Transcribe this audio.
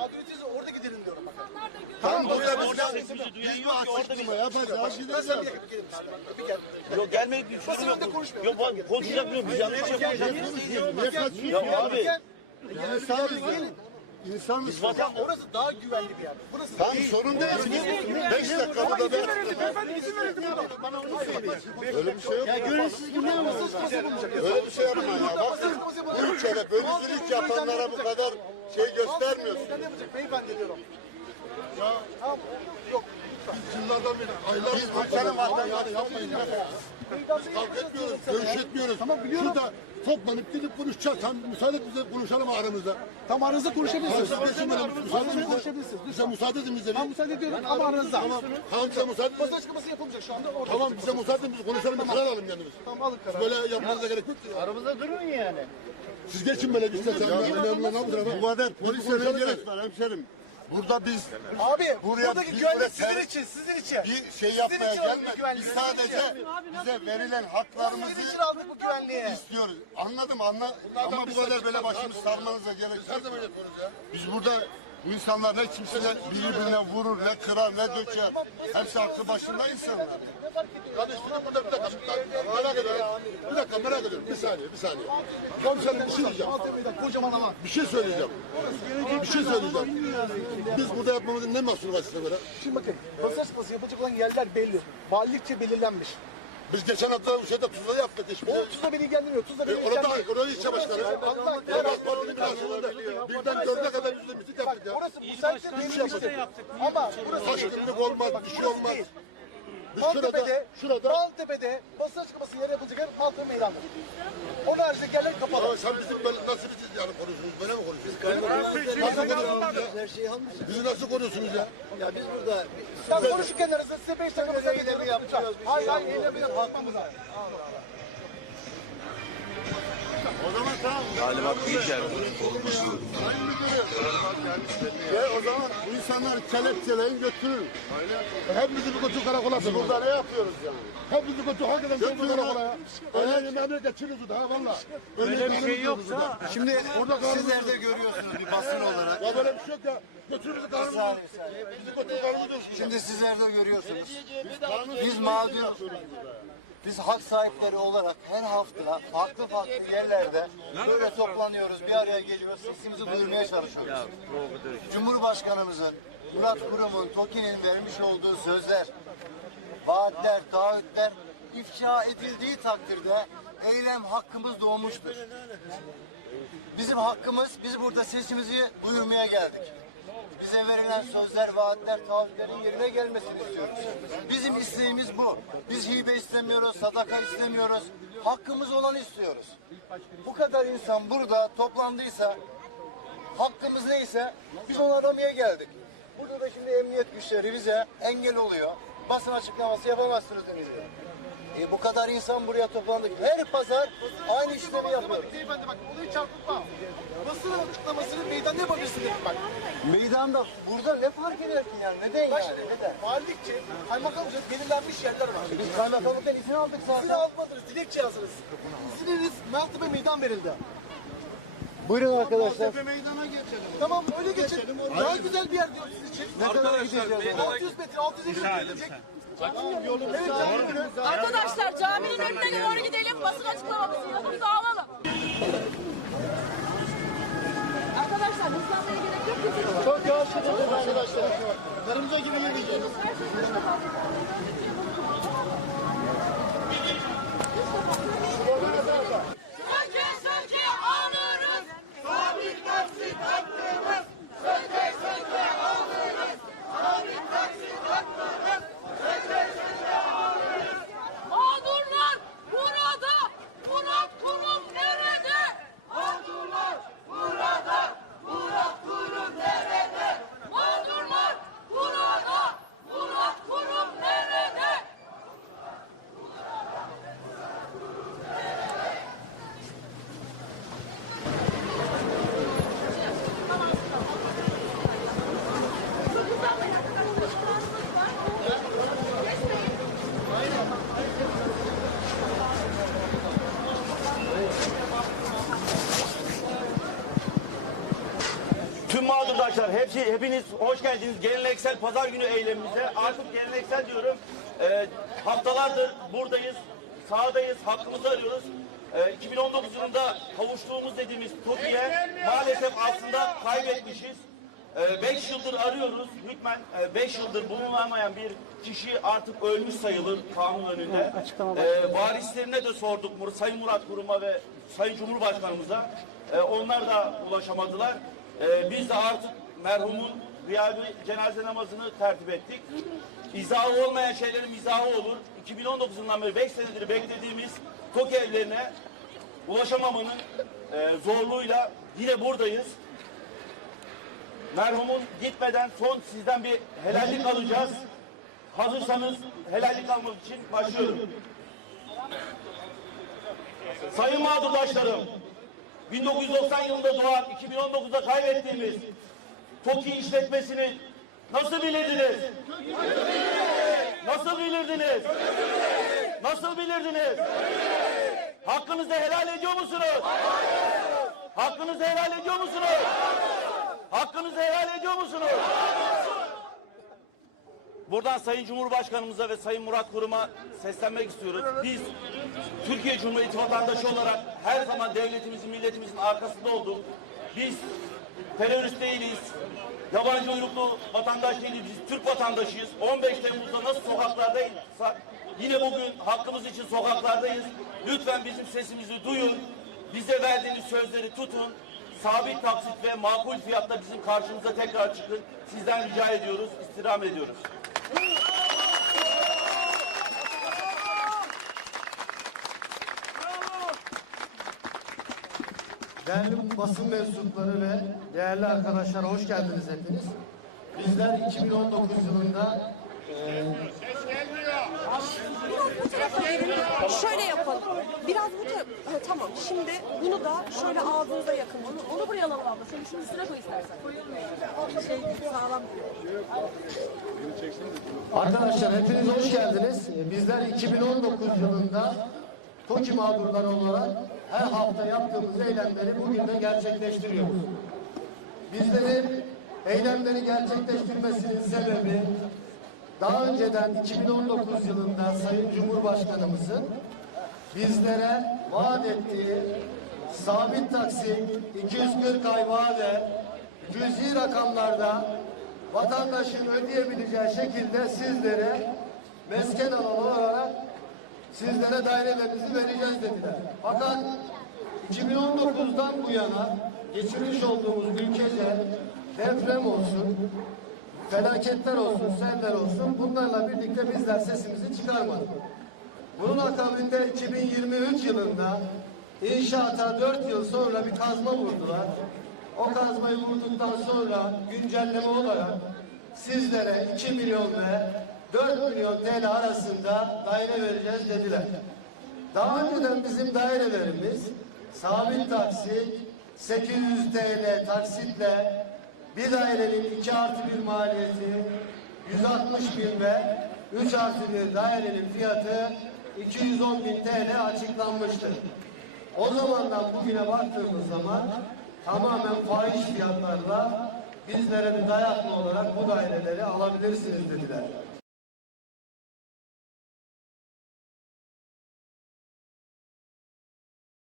mağduriyetinizi orada giderin diyorum bak. Tamam burada biz, Orada biz, bu ki, orada açıklama bir- yapacağız. Bir kere. Yok gelmedik bir önünde yok. konuşmuyorum. Yok konuşacak. Biz yanlış yapacağız. Niye kaçıyorsun? Ya abi İnsanız. biz vatan Orası daha güvenli bir yer. Burası Tamam sorun değil. Beş dakika burada ben... Beyefendi izin verildi burada. Bana onu söyleyin. Öyle bir şey yok. Ya Görevsiz gibi ne yapıyorsunuz? Öyle bir şey yapma ya. Bak bu ülkede bölücülük yapanlara bu kadar şey göstermiyorsun. Ne yapacak beyefendi diyorum. Ya Tamam. Yok. Yıllardan beri aylar biz ülkenin vatandaşı yapmayın. Kavga etmiyoruz, görüş etmiyoruz. Tamam, biliyorum. Şurada toplanıp gidip konuşacağız. Sen müsaade bize konuşalım aramızda. Tam aranızda konuşabilirsiniz. Tamam, Aranızda et bize. konuşabilirsiniz. Bize müsaade edin bize. Ben müsaade ediyorum ama aranızda. Tamam, tamam bize müsaade edin. Basın açıklaması yapılacak şu anda orada. Tamam bize müsaade edin biz konuşalım, bir karar alalım kendimiz. Tamam alın kararı. Böyle yapmanıza gerek yok aramızda durun yani. Siz geçin böyle bir sen önemli ne olur Bu kadar polise ne gerek var hemşerim? Burada biz Abi Buraya buradaki biz güvenlik buraya sizin ter- için, sizin için. bir şey yapmaya için aldık gelmedik. güvenliği, Biz sizin sadece için. bize verilen Sizin haklarımızı için aldık bu güvenliği. istiyoruz. Anladım anla ama bu kadar böyle başımız sarmanıza gerek yok. Biz burada insanlar ne kimse birbirine vurur, ne kırar, ne döker. Hepsi aklı başında insanlar. Kardeşim burada bir dakika, merak ediyorum. Bir dakika merak ediyorum. Bir saniye, bir saniye. Komiserim bir şey diyeceğim. Kocaman alan. Bir şey söyleyeceğim. Bir şey söyleyeceğim. Biz burada yapmamızın ne mahsuru var size göre? Şimdi bakın basın açıklaması yapılacak olan yerler belli. Valilikçe belirlenmiş. Biz geçen hafta şeyde Tuzla yaptık. Hiç bize... O Tuzla beni ilgilendirmiyor. Tuzla beni E, orada ilgilendirmiyor. orada ilçe başkanı. Allah Devlet Partili binasında birden dörde kadar yüzde mitik Bak yaptık ya. orası müsaitse temizliktir. Ama burası Taşkınlık olmaz, bir şey olmaz. değil. Biz şurada, Maltepe'de, şurada. Maltepe'de basın açıklaması yeri yapılacak yer halkın meydandır. Onun haricinde yerler kapalı. Ya sen bizim böyle nasıl biz yani konuşuyorsunuz? Böyle mi konuşuyorsunuz? Nasıl şeyi almışız. Bizi nasıl koruyorsunuz ya? Ya biz burada Ya konuşurken arasında size 5 dakika Görevleri edelim. yapacağız, bir Hayır şey hayır eylemine kalkmamız lazım. Galiba büyük yer. Ve o zaman bu insanlar kelepçeleyin götürün. Hep bizi bir kutu karakola atın. Burada ne yapıyoruz yani? Hep bizi kutu hakikaten götürün karakola ya. Öyle yemeğine geçiriyoruz da ha valla. Öyle bir şey yoksa. Şimdi Burada sizler de görüyorsunuz bir basın olarak. Ya böyle bir şey yok ya. Götür bizi kanımızı. Bizi kutu kanımızı. Şimdi sizler de görüyorsunuz. Biz mağdur, biz hak sahipleri olarak her hafta farklı farklı yerlerde böyle toplanıyoruz, bir araya geliyoruz, sesimizi duyurmaya çalışıyoruz. Cumhurbaşkanımızın, Murat Kurum'un, TOKİ'nin vermiş olduğu sözler, vaatler, taahhütler ifşa edildiği takdirde eylem hakkımız doğmuştur. Bizim hakkımız, biz burada sesimizi duyurmaya geldik. Bize verilen sözler, vaatler, taahhütlerin yerine gelmesini istiyoruz. Bizim isteğimiz bu. Biz hibe istemiyoruz, sadaka istemiyoruz. Hakkımız olanı istiyoruz. Bu kadar insan burada toplandıysa, hakkımız neyse biz onu aramaya geldik. Burada da şimdi emniyet güçleri bize engel oluyor. Basın açıklaması yapamazsınız deniliyor. E bu kadar insan buraya toplandık. Her pazar aynı işlemi yapıyoruz. Beyefendi bak olayı çarpıtma. Basın açıklamasını meydanda yapabilirsin dedim bak. Meydanda burada ne fark eder ki yani? Neden Bak yani? şimdi Neden? valilikçe, kaymakamca belirlenmiş yerler var. Biz kaymakamlıktan izin aldık İzin zaten. almadınız, dilekçe yazdınız. İzininiz Maltepe meydan verildi. Buyurun arkadaşlar. Tamam öyle geçelim. Daha güzel bir yer diyor sizin için. Ne kadar gideceğiz? 600 metre, 650 metre gidecek. Arkadaşlar caminin önüne doğru gidelim. Basın açıklamamızı yapıp dağılalım. Arkadaşlar hızlanmaya gerek yok. Çok yavaş gideceğiz arkadaşlar. Karınca gibi yürüyeceğiz. Söke söke alırız. Sabit taksit hakkımız. Söke söke alırız. Sabit taksit hakkımız. Söke söke alırız. Mağdurlar burada. Murat Kurum nerede? Mağdurlar burada. Murat Kurum nerede? Mağdurlar burada. Murat Kurum nerede? Arkadaşlar hepsi hepiniz hoş geldiniz geleneksel pazar günü eylemimize. Artık geleneksel diyorum. Ee, haftalardır buradayız. Sahadayız. Hakkımızı arıyoruz. Ee, 2019 yılında kavuştuğumuz dediğimiz TOKİ'ye maalesef aslında kaybetmişiz. 5 yıldır arıyoruz. Hükmen 5 yıldır bulunamayan bir kişi artık ölmüş sayılır kanun önünde. Ee, varislerine de sorduk Sayın Murat Kurum'a ve Sayın Cumhurbaşkanımıza. Ee, onlar da ulaşamadılar. Ee, biz de artık merhumun riyabi cenaze namazını tertip ettik. İzahı olmayan şeylerin izahı olur. 2019 yılından beri 5 senedir beklediğimiz TOKİ evlerine ulaşamamanın e, zorluğuyla yine buradayız. Merhumun gitmeden son sizden bir helallik alacağız. Hazırsanız helallik almak için başlıyorum. Sayın mağdurdaşlarım, 1990 yılında doğan 2019'da kaybettiğimiz TOKİ işletmesini nasıl bilirdiniz? Nasıl bilirdiniz? Nasıl bilirdiniz? Hakkınızı helal ediyor musunuz? Hakkınızı helal ediyor musunuz? Hakkınızı helal ediyor musunuz? Buradan Sayın Cumhurbaşkanımıza ve Sayın Murat Kurum'a seslenmek istiyoruz. Biz Türkiye Cumhuriyeti vatandaşı olarak her zaman devletimizin, milletimizin arkasında olduk. Biz terörist değiliz. Yabancı uyruklu vatandaş değiliz. Biz Türk vatandaşıyız. 15 Temmuz'da nasıl sokaklardaysak yine bugün hakkımız için sokaklardayız. Lütfen bizim sesimizi duyun. Bize verdiğiniz sözleri tutun. Sabit taksit ve makul fiyatta bizim karşımıza tekrar çıkın. Sizden rica ediyoruz, istirham ediyoruz. Değerli basın mensupları ve değerli arkadaşlar hoş geldiniz hepiniz. Bizler 2019 yılında Şöyle yapalım. Biraz bu tarafa. Ha, tamam. Şimdi bunu da şöyle ağzınıza yakın. Onu, onu buraya alalım abla. Şöyle şunun üstüne koy istersen. Şey sağlam. arkadaşlar hepiniz hoş geldiniz. Ee, Bizler 2019 yılında TOKİ mağdurları olarak her hafta yaptığımız eylemleri bugün de gerçekleştiriyoruz. Bizlerin eylemleri gerçekleştirmesinin sebebi daha önceden 2019 yılında Sayın Cumhurbaşkanımızın bizlere vaat ettiği sabit taksit 240 ay vade cüzi rakamlarda vatandaşın ödeyebileceği şekilde sizlere mesken alanı olarak sizlere dairelerinizi vereceğiz dediler. Fakat 2019'dan bu yana geçirmiş olduğumuz ülkece deprem olsun, felaketler olsun, seller olsun bunlarla birlikte bizler sesimizi çıkarmadık. Bunun akabinde 2023 yılında inşaata 4 yıl sonra bir kazma vurdular. O kazmayı vurduktan sonra güncelleme olarak sizlere 2 milyon ve 4 milyon TL arasında daire vereceğiz dediler. Daha önceden bizim dairelerimiz sabit taksit 800 TL taksitle bir dairenin 2 artı 1 maliyeti 160 bin ve 3 artı 1 dairenin fiyatı 210 bin TL açıklanmıştır. O zamandan bugüne baktığımız zaman tamamen fahiş fiyatlarla bizlere bir dayatma olarak bu daireleri alabilirsiniz dediler.